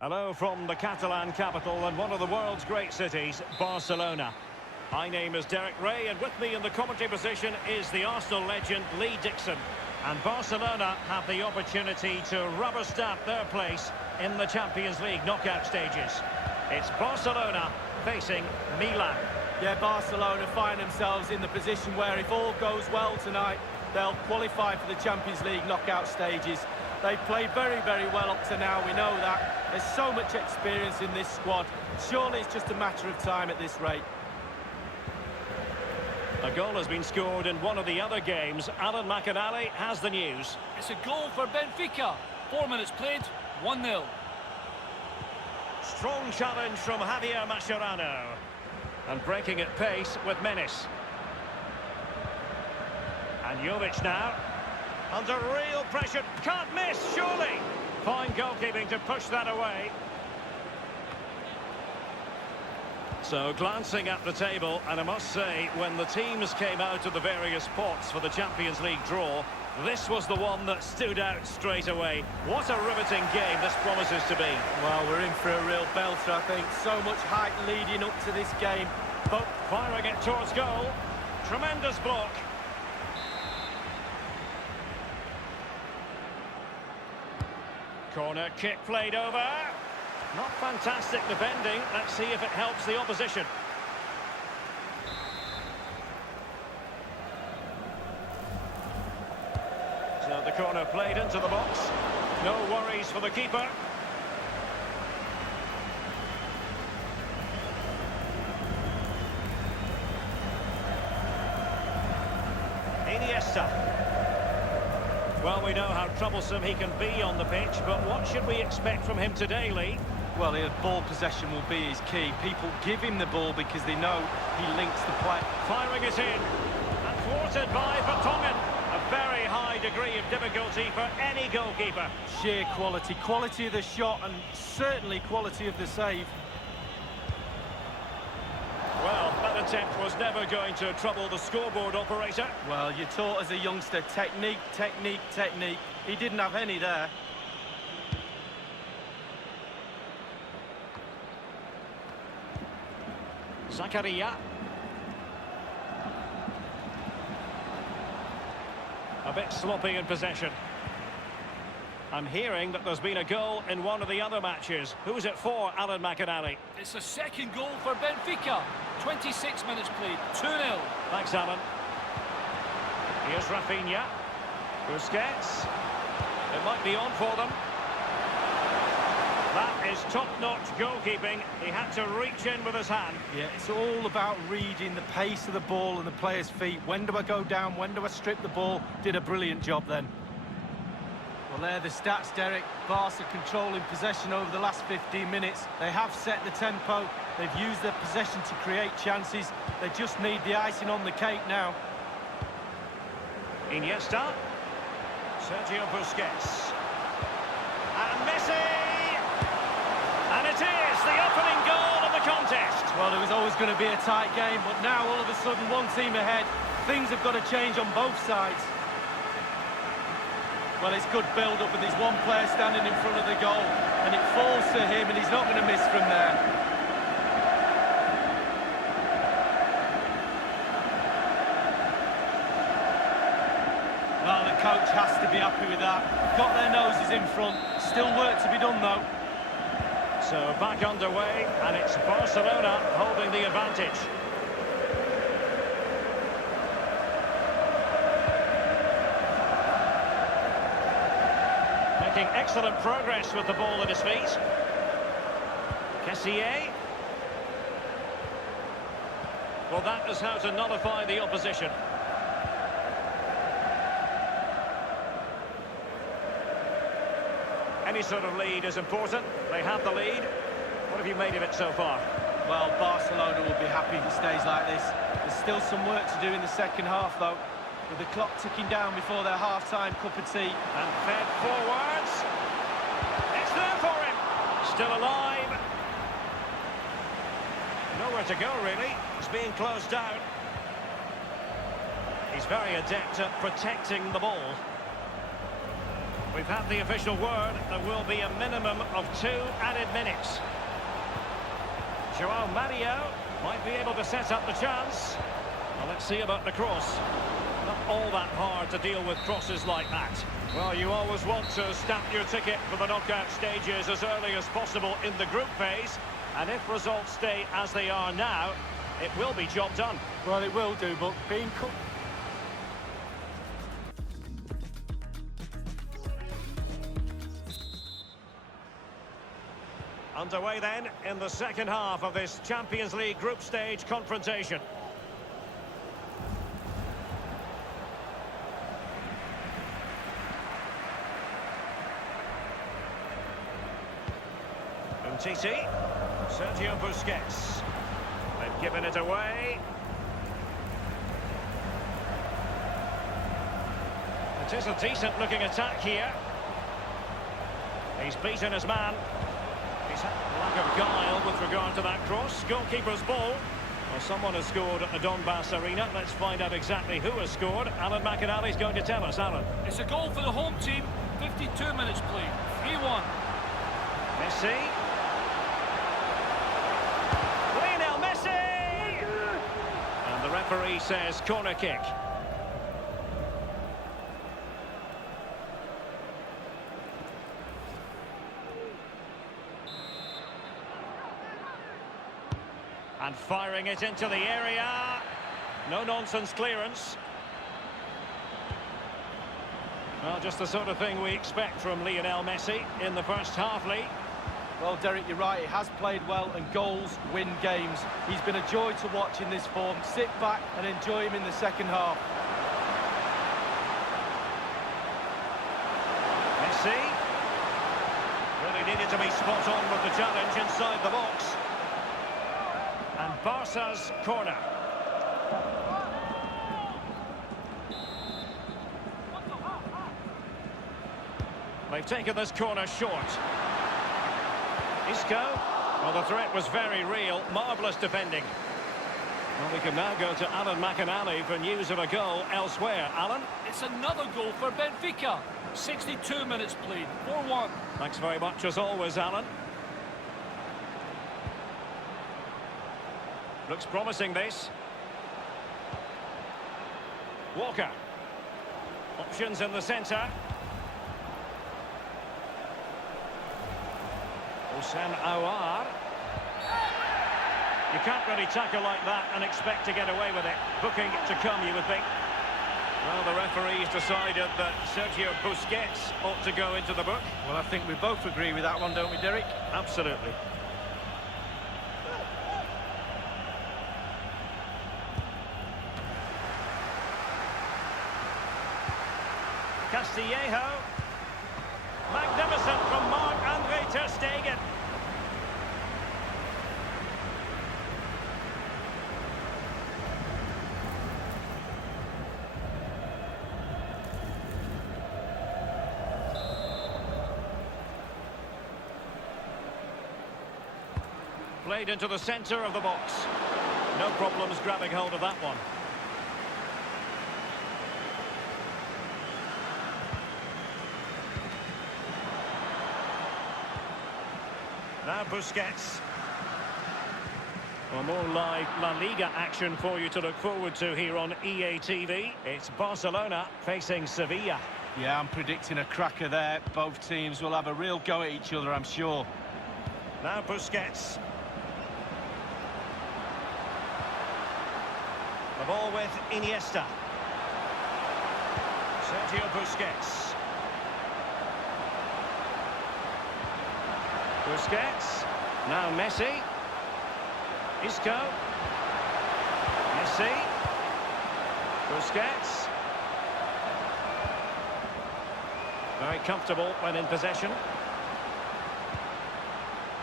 Hello from the Catalan capital and one of the world's great cities, Barcelona. My name is Derek Ray, and with me in the commentary position is the Arsenal legend Lee Dixon. And Barcelona have the opportunity to rubber stamp their place in the Champions League knockout stages. It's Barcelona facing Milan. Yeah, Barcelona find themselves in the position where if all goes well tonight, they'll qualify for the Champions League knockout stages. They've played very, very well up to now, we know that. There's so much experience in this squad. Surely it's just a matter of time at this rate. A goal has been scored in one of the other games. Alan McInally has the news. It's a goal for Benfica. 4 minutes played, 1-0. Strong challenge from Javier Mascherano. And breaking at pace with Messi. And Jovic now. Under real pressure. Can't miss, surely. Fine goalkeeping to push that away. So, glancing at the table, and I must say, when the teams came out of the various pots for the Champions League draw, this was the one that stood out straight away. What a riveting game this promises to be. Well, we're in for a real belter, I think. So much hype leading up to this game. But firing it towards goal. Tremendous block. Corner kick played over. Not fantastic defending. Let's see if it helps the opposition. So the corner played into the box. No worries for the keeper. Iniesta. Well, we know how troublesome he can be on the pitch, but what should we expect from him today, Lee? Well, his ball possession will be his key. People give him the ball because they know he links the play. Firing it in. And thwarted by Vertonghen. A very high degree of difficulty for any goalkeeper. Sheer quality. Quality of the shot and certainly quality of the save. Well, that attempt was never going to trouble the scoreboard operator. Well, you're taught as a youngster, technique, technique, technique. He didn't have any there. Zakaria. A bit sloppy in possession. I'm hearing that there's been a goal in one of the other matches. Who's it for, Alan McInally? It's the second goal for Benfica. 26 minutes played, 2-0. Thanks, Alan. Here's Rafinha. Busquets. It might be on for them. That is top-notch goalkeeping. He had to reach in with his hand. Yeah, it's all about reading the pace of the ball and the player's feet. When do I go down? When do I strip the ball? Did a brilliant job then. Well, there are the stats, Derek. Barca controlling possession over the last 15 minutes. They have set the tempo. They've used their possession to create chances. They just need the icing on the cake now. Iniesta. Sergio Busquets. And Messi! And it is the opening goal of the contest. Well, it was always going to be a tight game, but now all of a sudden one team ahead. Things have got to change on both sides. Well, it's good build-up, and there's one player standing in front of the goal, and it falls to him, and he's not going to miss from there. Well, the coach has to be happy with that. Got their noses in front. Still work to be done, though. So back underway, and it's Barcelona holding the advantage. Making excellent progress with the ball at his feet. Kessié. Well, that is how to nullify the opposition. Any sort of lead is important. They have the lead. What have you made of it so far? Well, Barcelona will be happy if it stays like this. There's still some work to do in the second half, though. With the clock ticking down before their half-time cup of tea. And fed forwards. It's there for him. Still alive. Nowhere to go, really. It's being closed down. He's very adept at protecting the ball. We've had the official word. There will be a minimum of 2 added minutes. João Mario might be able to set up the chance. Well, let's see about the cross. Not all that hard to deal with crosses like that. Well, you always want to stamp your ticket for the knockout stages as early as possible in the group phase. And if results stay as they are now, it will be job done. Well, it will do, but being... Underway then in the second half of this Champions League group stage confrontation. Umtiti, Sergio Busquets. They've given it away. It is a decent-looking attack here. He's beaten his man. He's had lack of guile with regard to that cross. Goalkeeper's ball. Well, someone has scored at the Donbass Arena. Let's find out exactly who has scored. Alan McInally's going to tell us. Alan. It's a goal for the home team. 52 minutes played. 3-1. Messi. Lionel Messi! And the referee says corner kick. And firing it into the area. No-nonsense clearance. Well, just the sort of thing we expect from Lionel Messi in the first half, Lee. Well, Derek, you're right. He has played well, and goals win games. He's been a joy to watch in this form. Sit back and enjoy him in the second half. Messi. Really needed to be spot on with the challenge inside the box. And Barca's corner. They've taken this corner short. Isco. Well, the threat was very real. Marvellous defending. Well, we can now go to Alan McInally for news of a goal elsewhere. Alan? It's another goal for Benfica. 62 minutes played. 4-1. Thanks very much as always, Alan. Looks promising, this. Walker. Options in the centre. Houssem Aouar. You can't really tackle like that and expect to get away with it. Booking to come, you would think. Well, the referee's decided that Sergio Busquets ought to go into the book. Well, I think we both agree with that one, don't we, Derek? Absolutely. Castillejo. Magnificent from Marc-Andre ter Stegen. Played into the centre of the box. No problems grabbing hold of that one. Now Busquets. Well, more live La Liga action for you to look forward to here on EA TV. It's Barcelona facing Sevilla. Yeah, I'm predicting a cracker there. Both teams will have a real go at each other, I'm sure. Now Busquets. The ball with Iniesta. Sergio Busquets. Busquets. Now Messi. Isco. Messi. Busquets. Very comfortable when in possession.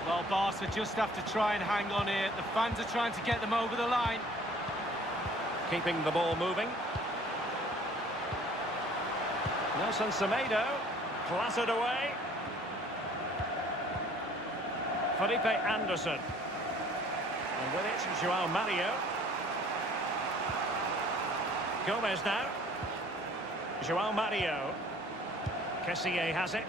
Well, Barca just have to try and hang on here. The fans are trying to get them over the line. Keeping the ball moving. Nelson Semedo. Clattered away. Felipe Anderson. And with it, João Mario. Gomez now. João Mario. Kessié has it.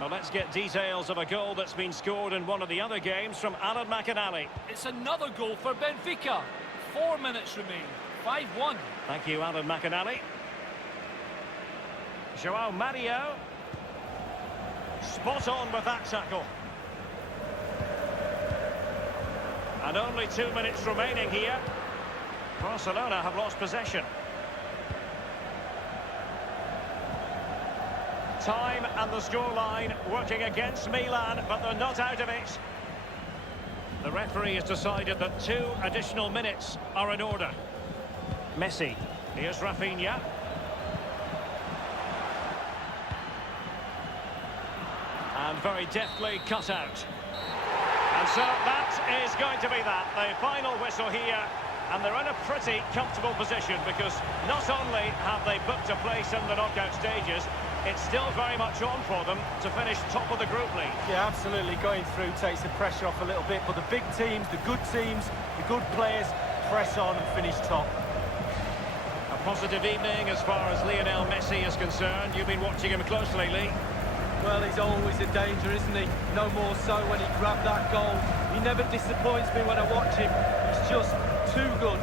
Well, let's get details of a goal that's been scored in one of the other games from Alan McInally. It's another goal for Benfica. 4 minutes remain. 5-1. Thank you, Alan McInally. Joao Mario. Spot on with that tackle. And only 2 minutes remaining here. Barcelona have lost possession. Time and the scoreline working against Milan, but they're not out of it. The referee has decided that 2 additional minutes are in order. Messi. Here's Rafinha. And very deftly cut out. And so that is going to be that. The final whistle here. And they're in a pretty comfortable position because not only have they booked a place in the knockout stages, it's still very much on for them to finish top of the group league. Yeah, absolutely. Going through takes the pressure off a little bit, but the big teams, the good players, press on and finish top. A positive evening as far as Lionel Messi is concerned. You've been watching him closely, Lee. Well, he's always a danger, isn't he? No more so when he grabbed that goal. He never disappoints me when I watch him. He's just too good.